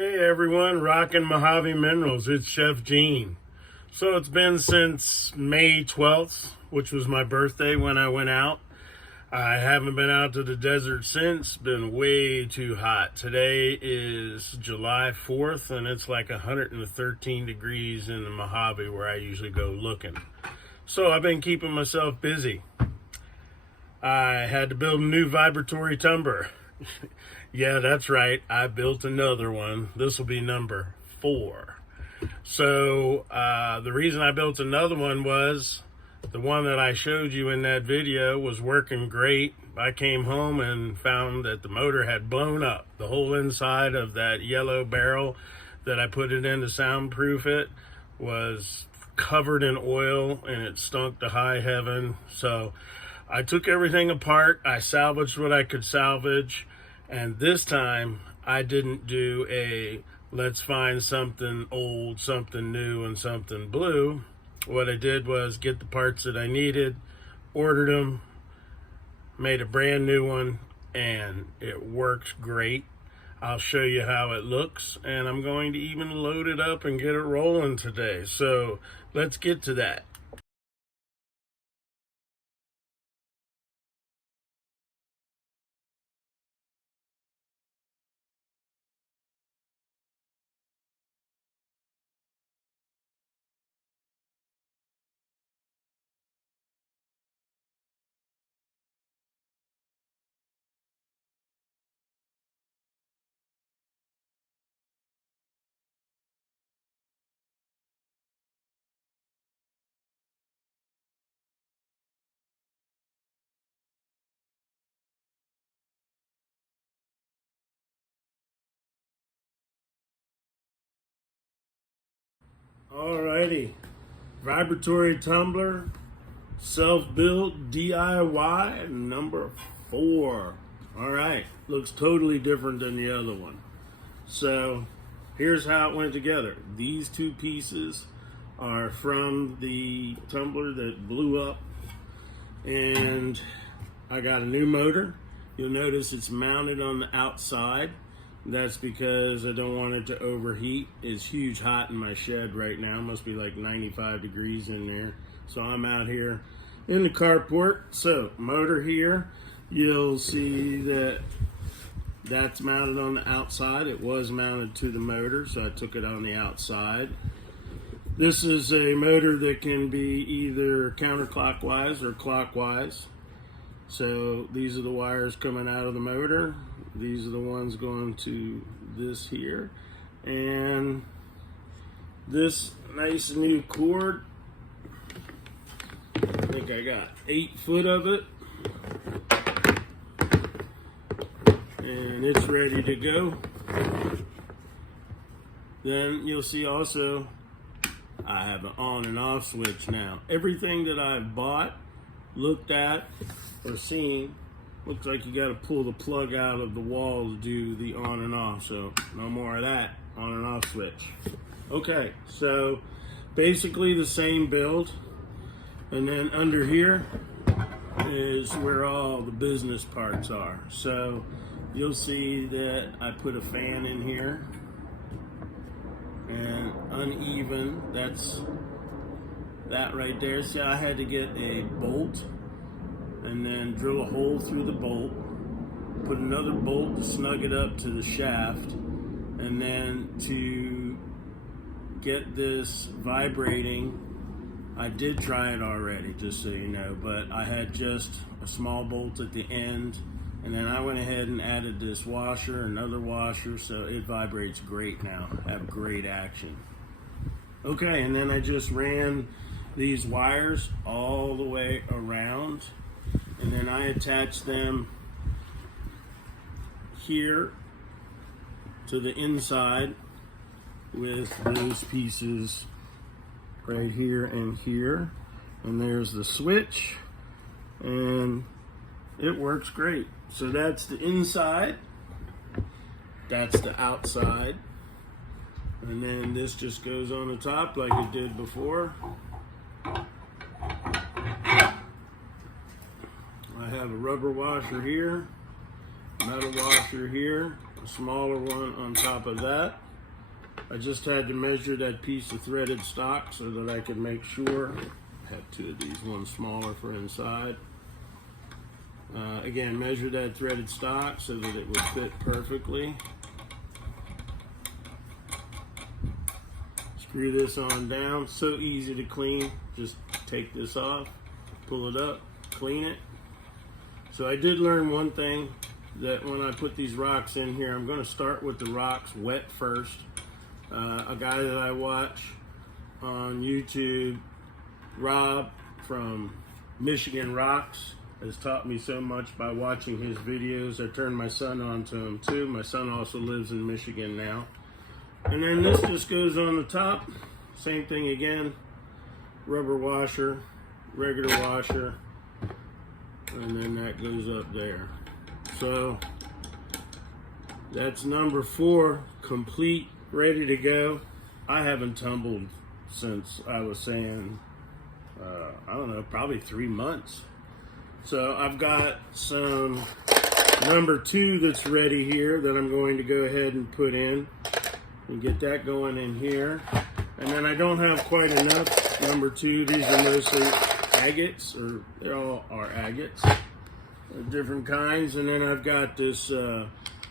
Hey everyone, Rockin' Mojave Minerals, it's Chef Gene. So it's been since May 12th, which was my birthday when I went out. I haven't been out to the desert since, been way too hot. Today is July 4th and it's like 113 degrees in the Mojave where I usually go looking. So I've been keeping myself busy. I had to build a new vibratory tumbler. Yeah, that's right. I built another one. This will be number 4. So the reason I built another one was the one that I showed you in that video was working great. I came home and found that the motor had blown up. The whole inside of that yellow barrel that I put it in to soundproof it was covered in oil and it stunk to high heaven. So I took everything apart. I salvaged what I could salvage. And this time, I didn't do a let's find something old, something new, and something blue. What I did was get the parts that I needed, ordered them, made a brand new one, and it works great. I'll show you how it looks, and I'm going to even load it up and get it rolling today. So let's get to that. Alrighty, Vibratory Tumbler, self-built DIY number 4. Alright, looks totally different than the other one. So here's how it went together. These two pieces are from the tumbler that blew up, and I got a new motor. You'll notice it's mounted on the outside. That's because I don't want it to overheat. It's huge hot in my shed right now. It must be like 95 degrees in there. So I'm out here in the carport. So motor here, you'll see that that's mounted on the outside. It was mounted to the motor, so I took it on the outside. This is a motor that can be either counterclockwise or clockwise. So these are the wires coming out of the motor. These are the ones going to this here. And this nice new cord, I think I got 8 foot of it. And it's ready to go. Then you'll see also I have an on and off switch now. Everything that I've bought, looked at, or seen, looks like you got to pull the plug out of the wall to do the on and off. So no more of that on and off switch. Okay, so basically the same build. And then under here is where all the business parts are. So you'll see that I put a fan in here, and uneven, that's that right there. See, I had to get a bolt and then drill a hole through the bolt, put another bolt to snug it up to the shaft, and then to get this vibrating, I did try it already, just so you know, but I had just a small bolt at the end, and then I went ahead and added this washer, another washer, so it vibrates great now. Have great action. Okay, and then I just ran these wires all the way around, and then I attached them here to the inside with those pieces right here and here. And there's the switch, and it works great. So that's the inside, that's the outside, and then this just goes on the top like it did before. I have a rubber washer here, metal washer here, a smaller one on top of that. I just had to measure that piece of threaded stock so that I could make sure. I have two of these, one smaller for inside. Again, measure that threaded stock so that it would fit perfectly. Screw this on down, so easy to clean. Just take this off, pull it up, clean it. So I did learn one thing, that when I put these rocks in here, I'm going to start with the rocks wet first. A guy that I watch on YouTube, Rob from Michigan Rocks, has taught me so much by watching his videos. I turned my son on to him too. My son also lives in Michigan now. And then this just goes on the top. Same thing again. Rubber washer, regular washer, and then that goes up there. So that's number 4, complete, ready to go. I haven't tumbled since I was saying, I don't know, probably 3 months. So I've got some number 2 that's ready here that I'm going to go ahead and put in and get that going in here. And then I don't have quite enough number 2. These are mostly agates, or they all are agates, different kinds. And then I've got this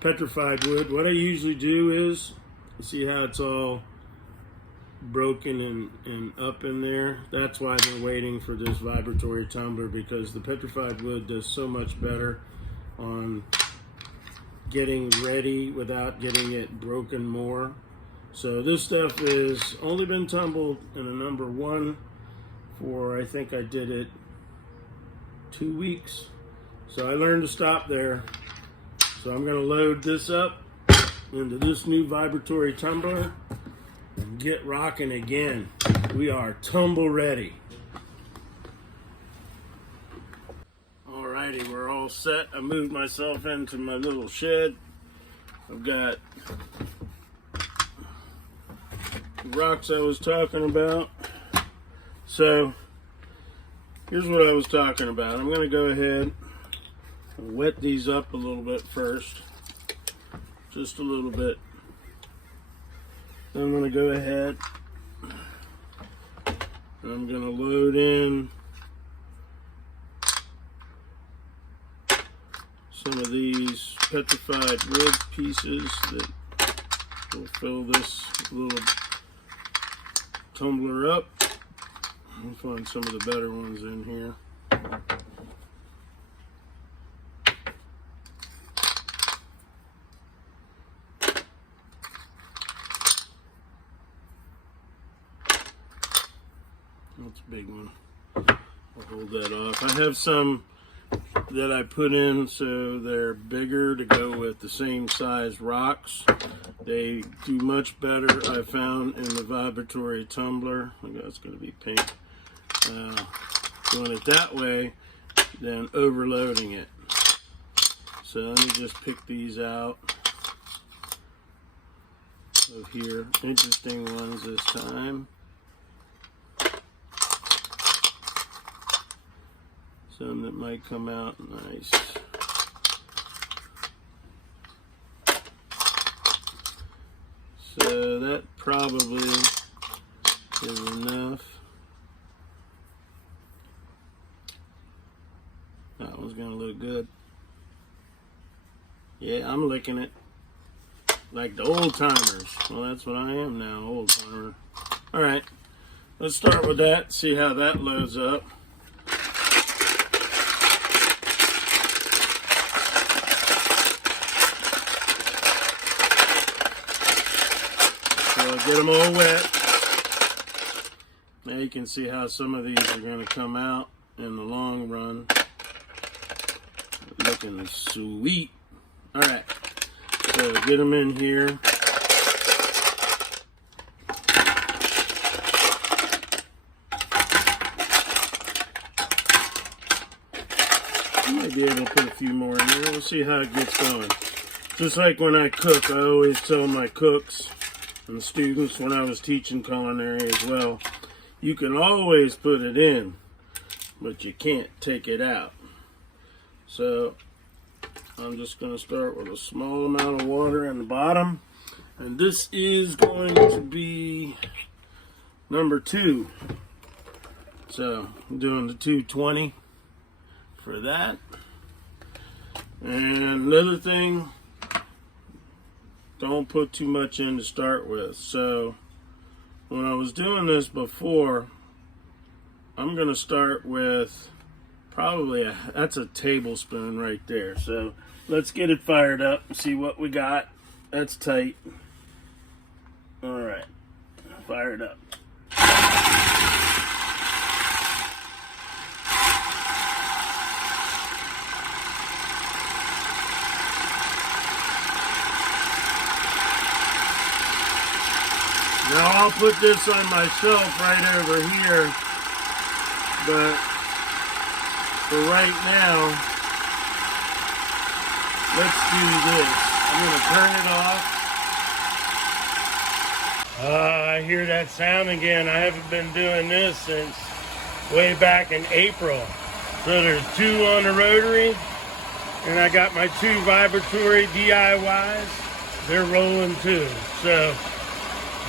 petrified wood. What I usually do is, see how it's all broken and up in there? That's why I've been waiting for this vibratory tumbler, because the petrified wood does so much better on getting ready without getting it broken more. So this stuff has only been tumbled in a number 1 for, I think I did it 2 weeks. So I learned to stop there. So I'm going to load this up into this new vibratory tumbler and get rocking again. We are tumble ready. Alrighty, we're all set. I moved myself into my little shed. I've got the rocks I was talking about. So here's what I was talking about. I'm going to go ahead and wet these up a little bit first. Just a little bit. Then I'm going to go ahead and I'm going to load in some of these petrified wood pieces that will fill this little tumbler up. I'll find some of the better ones in here. That's a big one. I'll hold that off. I have some that I put in so they're bigger to go with the same size rocks. They do much better, I found, in the vibratory tumbler. I guess it's going to be pink. Doing it that way than overloading it. So let me just pick these out of here. Interesting ones this time. Some that might come out nice. So that probably is enough. That one's gonna look good. Yeah, I'm licking it like the old timers. Well, that's what I am now, old timer. All right, let's start with that, see how that loads up. Get them all wet. Now you can see how some of these are going to come out in the long run. Looking sweet. Alright, so get them in here. I might be able to put a few more in there. We'll see how it gets going. Just like when I cook, I always tell my cooks and students when I was teaching culinary as well, you can always put it in, but you can't take it out. So I'm just going to start with a small amount of water in the bottom, And this is going to be number 2. So I'm doing the 220 for that. And another thing, don't put too much in to start with. So when I was doing this before, I'm going to start with probably that's a tablespoon right there. So let's get it fired up and see what we got. That's tight. All right, fire it up. Now I'll put this on my shelf right over here, but for right now, let's do this. I'm going to turn it off. I hear that sound again. I haven't been doing this since way back in April. So there's 2 on the rotary, and I got my 2 vibratory DIYs. They're rolling too. So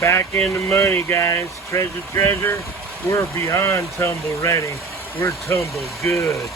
back in the money, guys. Treasure. We're beyond tumble ready. We're tumble good.